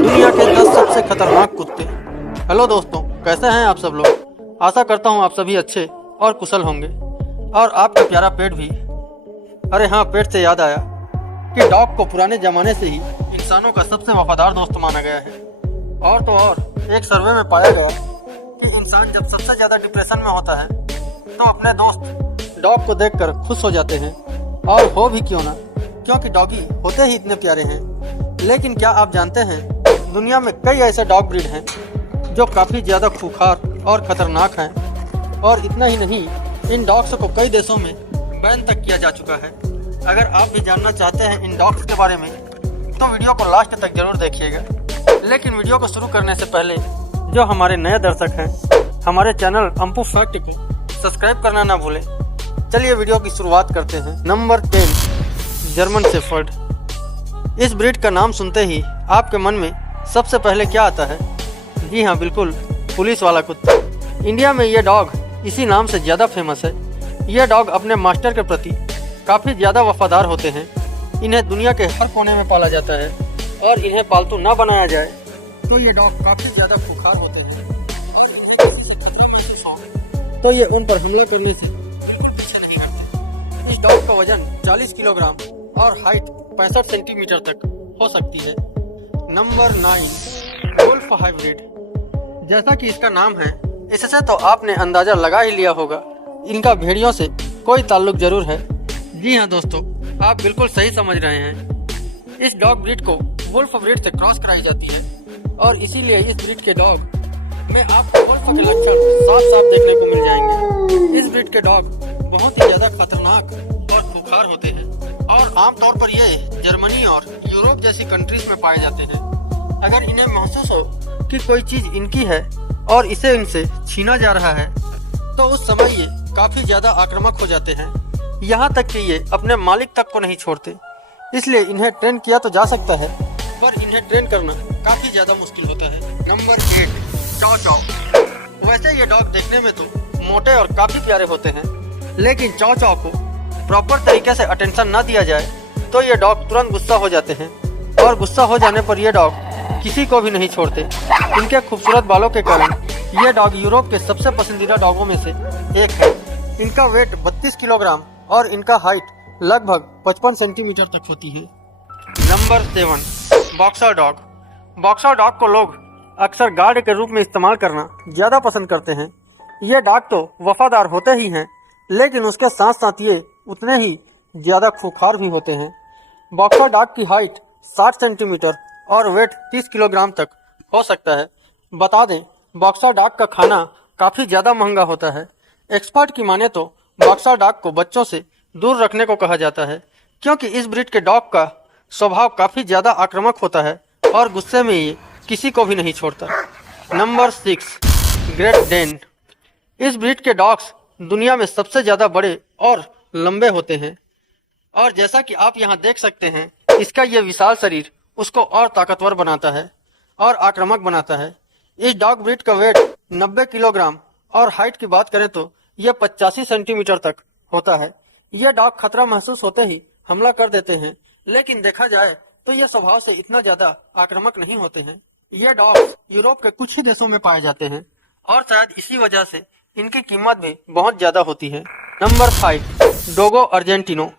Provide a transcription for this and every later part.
दुनिया के 10 सबसे खतरनाक कुत्ते। हेलो दोस्तों, कैसे हैं आप सब लोग। आशा करता हूं आप सभी अच्छे और कुशल होंगे और आपका प्यारा पेट भी। अरे हाँ, पेट से याद आया कि डॉग को पुराने ज़माने से ही इंसानों का सबसे वफादार दोस्त माना गया है। और तो और एक सर्वे में पाया गया कि इंसान जब सबसे ज़्यादा डिप्रेशन में होता है तो अपने दोस्त डॉग को देखकर खुश हो जाते हैं। और हो भी क्यों ना, क्योंकि डॉगी होते ही इतने प्यारे हैं। लेकिन क्या आप जानते हैं, दुनिया में कई ऐसे डॉग ब्रीड हैं जो काफ़ी ज़्यादा खूंखार और ख़तरनाक हैं। और इतना ही नहीं, इन डॉग्स को कई देशों में बैन तक किया जा चुका है। अगर आप भी जानना चाहते हैं इन डॉग्स के बारे में तो वीडियो को लास्ट तक जरूर देखिएगा। लेकिन वीडियो को शुरू करने से पहले जो हमारे नए दर्शक हैं, हमारे चैनल अंपू फैक्ट को सब्सक्राइब करना ना भूलें। चलिए वीडियो की शुरुआत करते हैं। Number 10, German shepherd. इस ब्रीड का नाम सुनते ही आपके मन में सबसे पहले क्या आता है? जी हाँ, बिल्कुल, पुलिस वाला कुत्ता। इंडिया में ये डॉग इसी नाम से ज़्यादा फेमस है। यह डॉग अपने मास्टर के प्रति काफ़ी ज़्यादा वफादार होते हैं। इन्हें दुनिया के हर कोने में पाला जाता है और इन्हें पालतू ना बनाया जाए तो ये डॉग काफ़ी ज़्यादा खूंखार होते हैं। तो ये उन पर हमला करने से बिल्कुल पीछे नहीं हटते। इस डॉग का वजन 40 किलोग्राम और हाइट 65 सेंटीमीटर तक हो सकती है। Number 9, wolf hybrid. जैसा कि इसका नाम है, इससे तो आपने अंदाजा लगा ही लिया होगा इनका भेड़ियों से कोई ताल्लुक जरूर है। जी हाँ दोस्तों, आप बिल्कुल सही समझ रहे हैं। इस डॉग ब्रीड को वुल्फ ब्रीड से क्रॉस कराई जाती है और इसीलिए इस ब्रीड के डॉग में आपको वुल्फ के लक्षण साफ साफ देखने को मिल जाएंगे। इस ब्रीड के डॉग बहुत ही ज्यादा खतरनाक और खूंखार होते हैं और आमतौर पर ये जर्मनी और यूरोप जैसी कंट्रीज में पाए जाते हैं। अगर इन्हें महसूस हो कि कोई चीज इनकी है और इसे इनसे छीना जा रहा है तो उस समय ये काफी ज्यादा आक्रामक हो जाते हैं। यहाँ तक कि ये अपने मालिक तक को नहीं छोड़ते। इसलिए इन्हें ट्रेन किया तो जा सकता है, पर इन्हें ट्रेन करना काफी ज्यादा मुश्किल होता है। नंबर 8, चाव चाव। वैसे ये डॉग देखने में तो मोटे और काफी प्यारे होते हैं, लेकिन चाव चाव को प्रॉपर तरीके से अटेंशन ना दिया जाए तो ये डॉग तुरंत गुस्सा हो जाते हैं और गुस्सा हो जाने पर ये डॉग किसी को भी नहीं छोड़ते। इनके खूबसूरत बालों के कारण ये डॉग यूरोप के सबसे पसंदीदा डॉगों में से एक है। इनका वेट 32 किलोग्राम और इनका हाइट लगभग 55 सेंटीमीटर तक होती है। Number 7, boxer dog. Boxer dog को लोग अक्सर गार्ड के रूप में इस्तेमाल करना ज़्यादा पसंद करते हैं। ये डॉग तो वफादार होते ही हैं, लेकिन उसके साथ साथ ये उतने ही ज़्यादा खूंखार भी होते हैं। बॉक्सर डॉग की हाइट 60 सेंटीमीटर और वेट 30 किलोग्राम तक हो सकता है। बता दें, बॉक्सर डॉग का खाना काफ़ी ज़्यादा महंगा होता है। एक्सपर्ट की माने तो बॉक्सर डॉग को बच्चों से दूर रखने को कहा जाता है, क्योंकि इस ब्रीड के डॉग का स्वभाव काफ़ी ज़्यादा आक्रामक होता है और गुस्से में ये किसी को भी नहीं छोड़ता। Number 6, Great Dane. इस ब्रीड के डॉग्स दुनिया में सबसे ज़्यादा बड़े और लंबे होते हैं और जैसा कि आप यहाँ देख सकते हैं, इसका ये विशाल शरीर उसको और ताकतवर बनाता है और आक्रामक बनाता है। इस डॉग ब्रीड का वेट 90 किलोग्राम और हाइट की बात करें तो यह 85 सेंटीमीटर तक होता है। ये डॉग खतरा महसूस होते ही हमला कर देते हैं, लेकिन देखा जाए तो ये स्वभाव से इतना ज्यादा आक्रामक नहीं होते हैं। ये डॉग्स यूरोप के कुछ ही देशों में पाए जाते हैं और शायद इसी वजह से इनकी कीमत भी बहुत ज्यादा होती है। Number 5, Dogo Argentino.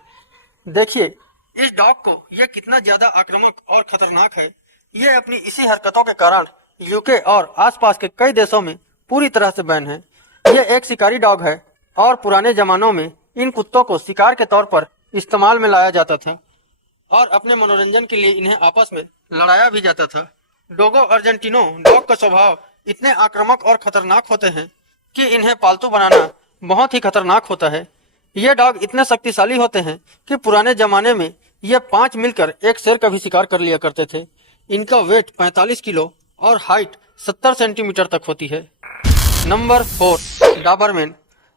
देखिए इस डॉग को ये कितना ज्यादा आक्रामक और खतरनाक है। ये अपनी इसी हरकतों के कारण यूके और आसपास के कई देशों में पूरी तरह से बैन है। ये एक शिकारी डॉग है और पुराने जमानों में इन कुत्तों को शिकार के तौर पर इस्तेमाल में लाया जाता था और अपने मनोरंजन के लिए इन्हें आपस में लड़ाया भी जाता था। डोगो अर्जेंटिनो डॉग का स्वभाव इतने आक्रामक और खतरनाक होते हैं कि इन्हें पालतू बनाना बहुत ही खतरनाक होता है। ये डॉग इतने शक्तिशाली होते हैं कि पुराने जमाने में ये 5 मिलकर एक शेर का भी शिकार कर लिया करते थे। इनका वेट 45 किलो और हाइट 70 सेंटीमीटर तक होती है। Number 4, Doberman.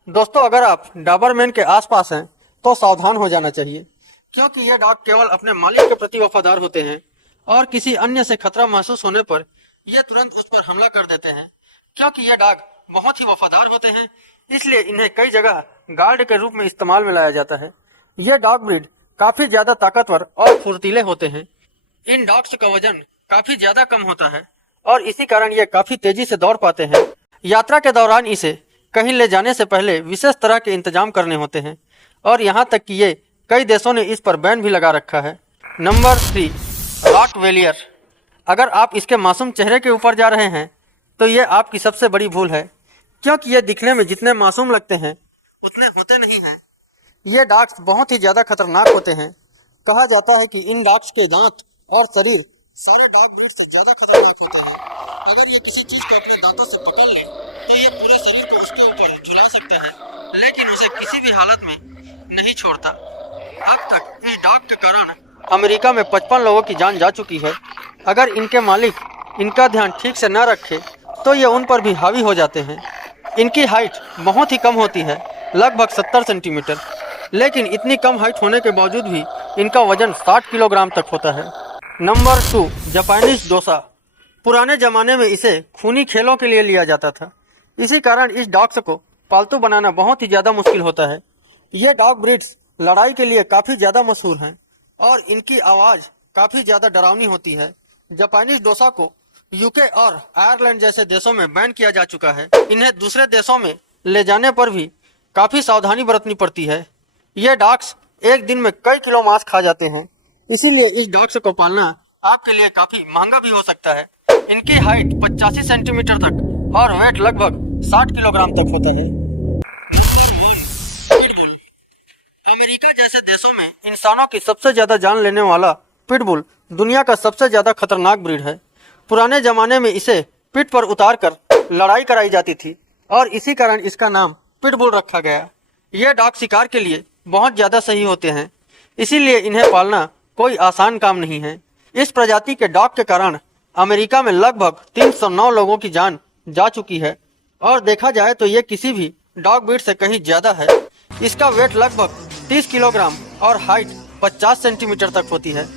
दोस्तों, अगर आप डाबरमैन के आसपास हैं तो सावधान हो जाना चाहिए, क्योंकि ये डॉग केवल अपने मालिक के प्रति वफादार होते हैं और किसी अन्य से खतरा महसूस होने पर ये तुरंत उस पर हमला कर देते हैं। क्योंकि ये डॉग बहुत ही वफादार होते हैं, इसलिए इन्हें कई जगह गार्ड के रूप में इस्तेमाल में लाया जाता है। ये डॉग ब्रीड काफी ज्यादा ताकतवर और फुर्तीले होते हैं। इन डॉग्स का वजन काफी ज्यादा कम होता है और इसी कारण ये काफी तेजी से दौड़ पाते हैं। यात्रा के दौरान इसे कहीं ले जाने से पहले विशेष तरह के इंतजाम करने होते हैं और यहाँ तक कि ये कई देशों ने इस पर बैन भी लगा रखा है। नंबर 3, रॉटवेलियर। अगर आप इसके मासूम चेहरे के ऊपर जा रहे हैं तो ये आपकी सबसे बड़ी भूल है, क्योंकि ये दिखने में जितने मासूम लगते हैं उतने होते नहीं हैं। ये डॉग्स बहुत ही ज़्यादा खतरनाक होते हैं। कहा जाता है कि इन डॉग्स के दांत और शरीर सारे डॉग ब्रीड से ज़्यादा खतरनाक होते हैं। अगर ये किसी चीज़ को अपने दांतों से पकड़ ले तो ये पूरे शरीर को उसके ऊपर झुला सकता है, लेकिन उसे किसी भी हालत में नहीं छोड़ता। अब तक इस डॉग के कारण अमेरिका में 55 लोगों की जान जा चुकी है। अगर इनके मालिक इनका ध्यान ठीक से न रखे तो ये उन पर भी हावी हो जाते हैं। इनकी हाइट बहुत ही कम होती है, लगभग 70 सेंटीमीटर, लेकिन इतनी कम हाइट होने के बावजूद भी इनका वजन 60 किलोग्राम तक होता है। Number 2, Japanese dosa. पुराने ज़माने में इसे खूनी खेलों के लिए लिया जाता था। इसी कारण इस डॉग्स को पालतू बनाना बहुत ही ज़्यादा मुश्किल होता है। ये डॉग ब्रीड्स लड़ाई के लिए काफ़ी ज़्यादा मशहूर हैं और इनकी आवाज़ काफ़ी ज़्यादा डरावनी होती है। जापानीज डोसा को यूके और आयरलैंड जैसे देशों में बैन किया जा चुका है। इन्हें दूसरे देशों में ले जाने पर भी काफ़ी सावधानी बरतनी पड़ती है। ये डॉग्स एक दिन में कई किलो मांस खा जाते हैं, इसीलिए इस डॉग्स को पालना आपके लिए काफ़ी महंगा भी हो सकता है। इनकी हाइट 85 सेंटीमीटर तक और वेट लगभग 60 किलोग्राम तक होता है। पिटबुल। अमेरिका जैसे देशों में इंसानों की सबसे ज़्यादा जान लेने वाला पिटबुल दुनिया का सबसे ज़्यादा खतरनाक ब्रीड है। पुराने ज़माने में इसे पीठ पर उतार कर लड़ाई कराई जाती थी और इसी कारण इसका नाम पिटबुल रखा गया। यह डॉग शिकार के लिए बहुत ज़्यादा सही होते हैं, इसीलिए इन्हें पालना कोई आसान काम नहीं है। इस प्रजाति के डॉग के कारण अमेरिका में लगभग 309 लोगों की जान जा चुकी है और देखा जाए तो ये किसी भी डॉग ब्रीड से कहीं ज़्यादा है। इसका वेट लगभग 30 किलोग्राम और हाइट 50 सेंटीमीटर तक होती है।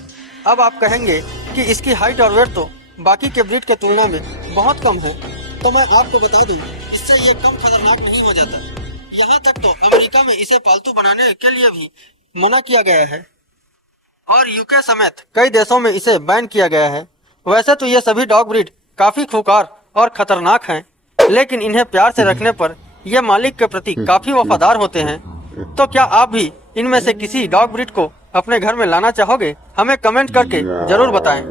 अब आप कहेंगे कि इसकी हाइट और वेट तो बाकी के ब्रीड के तुलना में बहुत कम है, तो मैं आपको बता दूं, इससे ये कम खतरनाक नहीं हो जाता। यहाँ तक तो अमेरिका में इसे पालतू बनाने के लिए भी मना किया गया है और यूके समेत कई देशों में इसे बैन किया गया है। वैसे तो ये सभी डॉग ब्रीड काफ़ी खूंखार और खतरनाक हैं, लेकिन इन्हें प्यार से रखने पर ये मालिक के प्रति काफ़ी वफादार होते हैं। तो क्या आप भी इनमें से किसी डॉग ब्रीड को अपने घर में लाना चाहोगे? हमें कमेंट करके जरूर बताएं।